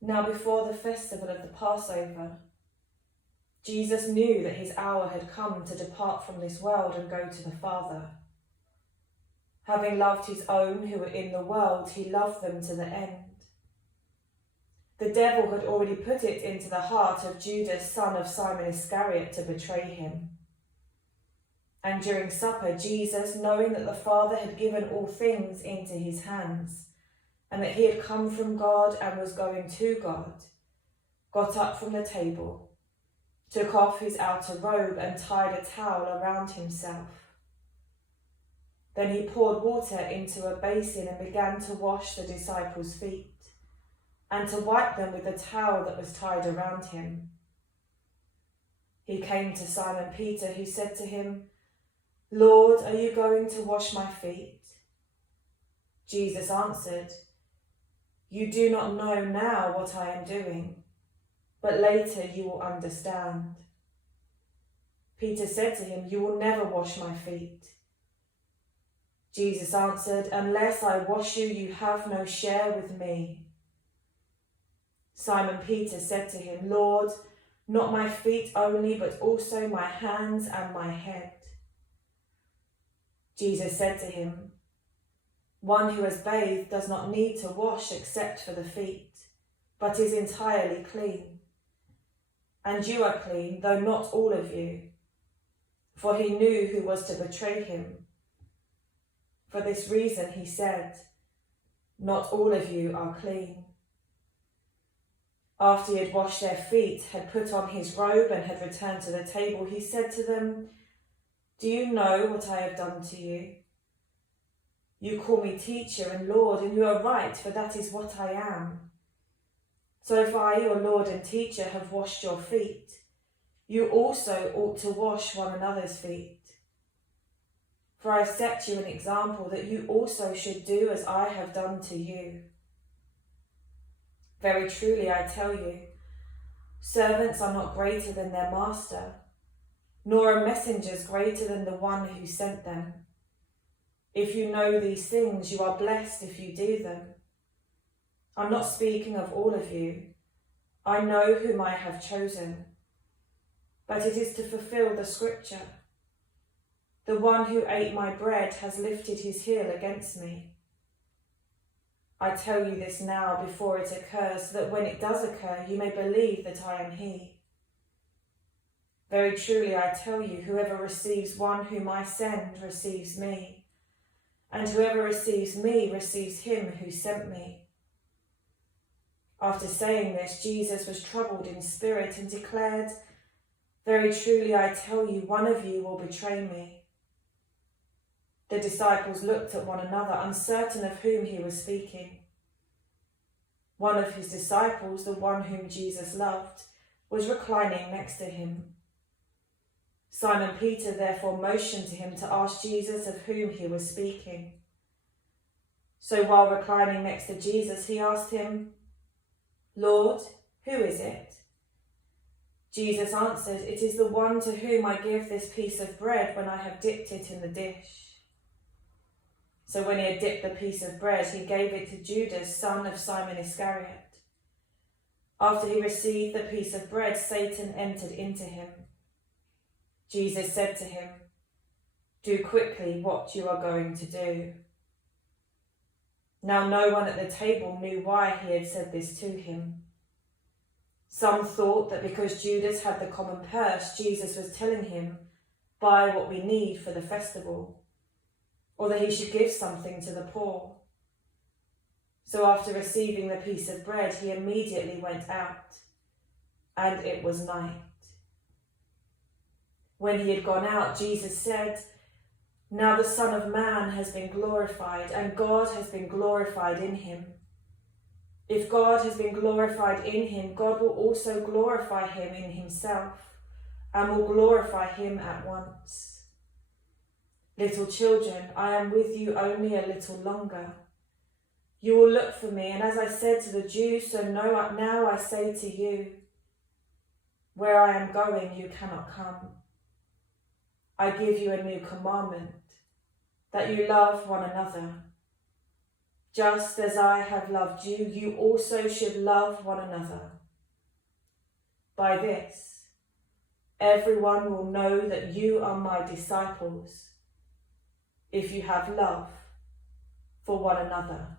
Now before the festival of the Passover, Jesus knew that his hour had come to depart from this world and go to the Father. Having loved his own who were in the world, he loved them to the end. The devil had already put it into the heart of Judas, son of Simon Iscariot, to betray him. And during supper, Jesus, knowing that the Father had given all things into his hands, and that he had come from God and was going to God, got up from the table, took off his outer robe and tied a towel around himself. Then he poured water into a basin and began to wash the disciples' feet, and to wipe them with the towel that was tied around him. He came to Simon Peter, who said to him, "Lord, are you going to wash my feet?" Jesus answered, "You do not know now what I am doing, but later you will understand." Peter said to him, "You will never wash my feet." Jesus answered, "Unless I wash you, you have no share with me." Simon Peter said to him, "Lord, not my feet only, but also my hands and my head." Jesus said to him, "One who has bathed does not need to wash except for the feet, but is entirely clean. And you are clean, though not all of you." For he knew who was to betray him. For this reason he said, "Not all of you are clean." After he had washed their feet, had put on his robe, and had returned to the table, he said to them, "Do you know what I have done to you? You call me teacher and Lord, and you are right, for that is what I am. So if I, your Lord and teacher, have washed your feet, you also ought to wash one another's feet. For I have set you an example that you also should do as I have done to you. Very truly I tell you, servants are not greater than their master, nor are messengers greater than the one who sent them. If you know these things, you are blessed if you do them. I'm not speaking of all of you. I know whom I have chosen. But it is to fulfill the scripture. The one who ate my bread has lifted his heel against me. I tell you this now before it occurs, so that when it does occur, you may believe that I am he. Very truly I tell you, whoever receives one whom I send receives me, and whoever receives me receives him who sent me." After saying this, Jesus was troubled in spirit and declared, "Very truly I tell you, one of you will betray me." The disciples looked at one another, uncertain of whom he was speaking. One of his disciples, the one whom Jesus loved, was reclining next to him. Simon Peter therefore motioned to him to ask Jesus of whom he was speaking. So while reclining next to Jesus, he asked him, "Lord, who is it?" Jesus answered, "It is the one to whom I give this piece of bread when I have dipped it in the dish." So when he had dipped the piece of bread, he gave it to Judas, son of Simon Iscariot. After he received the piece of bread, Satan entered into him. Jesus said to him, "Do quickly what you are going to do." Now no one at the table knew why he had said this to him. Some thought that because Judas had the common purse, Jesus was telling him, "Buy what we need for the festival," or that he should give something to the poor. So after receiving the piece of bread, he immediately went out, and it was night. When he had gone out, Jesus said, "Now the Son of Man has been glorified, and God has been glorified in him. If God has been glorified in him, God will also glorify him in himself, and will glorify him at once. Little children, I am with you only a little longer. You will look for me, and as I said to the Jews, so now I say to you, where I am going, you cannot come. I give you a new commandment, that you love one another. Just as I have loved you, you also should love one another. By this, everyone will know that you are my disciples, if you have love for one another.